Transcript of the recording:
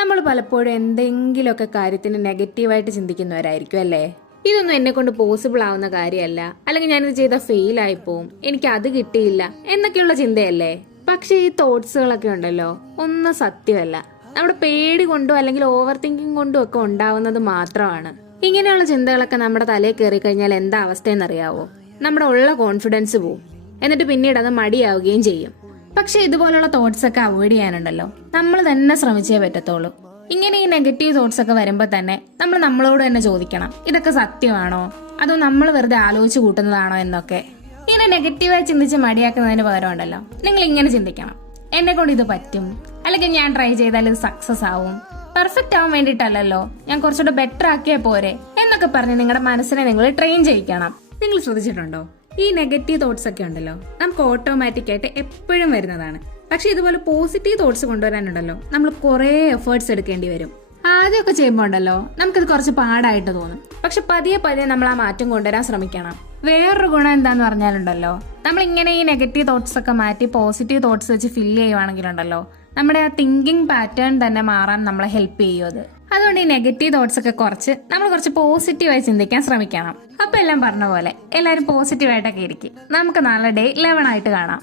നമ്മൾ പലപ്പോഴും എന്തെങ്കിലുമൊക്കെ കാര്യത്തിന് നെഗറ്റീവായിട്ട് ചിന്തിക്കുന്നവരായിരിക്കും അല്ലേ? ഇതൊന്നും എന്നെ കൊണ്ട് പോസിബിൾ ആവുന്ന കാര്യമല്ല, അല്ലെങ്കിൽ ഞാനിത് ചെയ്ത ഫെയിൽ ആയി പോവും, എനിക്ക് അത് കിട്ടിയില്ല എന്നൊക്കെയുള്ള ചിന്തയല്ലേ. പക്ഷെ ഈ തോട്ട്സുകളൊക്കെ ഉണ്ടല്ലോ, ഒന്നും സത്യമല്ല. നമ്മുടെ പേടി കൊണ്ടോ അല്ലെങ്കിൽ ഓവർ തിങ്കിങ് കൊണ്ടോ ഒക്കെ ഉണ്ടാവുന്നത് മാത്രമാണ്. ഇങ്ങനെയുള്ള ചിന്തകളൊക്കെ നമ്മുടെ തലയിൽ കയറി കഴിഞ്ഞാൽ എന്താ അവസ്ഥയെന്നറിയാവോ? നമ്മുടെ ഉള്ള കോൺഫിഡൻസ് പോവും, എന്നിട്ട് പിന്നീട് അത് മടിയാവുകയും ചെയ്യും. പക്ഷെ ഇതുപോലുള്ള തോട്ട്സ് ഒക്കെ അവോയ്ഡ് ചെയ്യാനുണ്ടല്ലോ, നമ്മൾ തന്നെ ശ്രമിച്ചേ പറ്റത്തുള്ളൂ. ഇങ്ങനെ ഈ നെഗറ്റീവ് തോട്ട്സ് ഒക്കെ വരുമ്പോൾ തന്നെ നമ്മൾ നമ്മളോട് തന്നെ ചോദിക്കണം, ഇതൊക്കെ സത്യമാണോ അതോ നമ്മൾ വെറുതെ ആലോചിച്ച് കൂട്ടുന്നതാണോ എന്നൊക്കെ. ഇങ്ങനെ നെഗറ്റീവായി ചിന്തിച്ച് മടിയാക്കുന്നതിന് പകരം ഉണ്ടല്ലോ, നിങ്ങൾ ഇങ്ങനെ ചിന്തിക്കണം, എന്നെ കൊണ്ട് ഇത് പറ്റും, അല്ലെങ്കിൽ ഞാൻ ട്രൈ ചെയ്താൽ ഇത് സക്സസ് ആവും, പെർഫെക്റ്റ് ആവാൻ വേണ്ടിയിട്ടല്ലല്ലോ, ഞാൻ കുറച്ചുകൂടെ ബെറ്റർ ആക്കിയേ പോരെ എന്നൊക്കെ പറഞ്ഞ് നിങ്ങളുടെ മനസ്സിനെ നിങ്ങൾ ട്രെയിൻ ചെയ്യിക്കണം. നിങ്ങൾ ശ്രദ്ധിച്ചിട്ടുണ്ടോ, ഈ നെഗറ്റീവ് തോട്ട്സ് ഒക്കെ ഉണ്ടല്ലോ നമുക്ക് ഓട്ടോമാറ്റിക് ആയിട്ട് എപ്പോഴും വരുന്നതാണ്. പക്ഷെ ഇതുപോലെ പോസിറ്റീവ് തോട്ട്സ് കൊണ്ടുവരാനുണ്ടല്ലോ നമ്മൾ കുറേ എഫേർട്സ് എടുക്കേണ്ടി വരും. ആദ്യമൊക്കെ ചെയ്യുമ്പോൾ ഉണ്ടല്ലോ നമുക്കത് കുറച്ച് പാടായിട്ട് തോന്നും. പക്ഷെ പതിയെ പതിയെ നമ്മൾ ആ മാറ്റം കൊണ്ടുവരാൻ ശ്രമിക്കണം. വേറൊരു ഗുണം എന്താന്ന് പറഞ്ഞാലുണ്ടല്ലോ, നമ്മൾ ഇങ്ങനെ ഈ നെഗറ്റീവ് തോട്ട്സ് ഒക്കെ മാറ്റി പോസിറ്റീവ് തോട്ട്സ് വെച്ച് ഫില്ല് ചെയ്യുവാണെങ്കിലുണ്ടല്ലോ, നമ്മുടെ ആ തിങ്കിങ് പാറ്റേൺ തന്നെ മാറാൻ നമ്മളെ ഹെൽപ്പ് ചെയ്യും അത്. അതുകൊണ്ട് ഈ നെഗറ്റീവ് തോട്ട്സ് ഒക്കെ കുറച്ച് നമ്മൾ കുറച്ച് പോസിറ്റീവായി ചിന്തിക്കാൻ ശ്രമിക്കണം. അപ്പൊ എല്ലാം പറഞ്ഞ പോലെ എല്ലാവരും പോസിറ്റീവായിട്ടൊക്കെ ഇരിക്കും. നമുക്ക് നാളെ ഡേ 11 ആയിട്ട് കാണാം.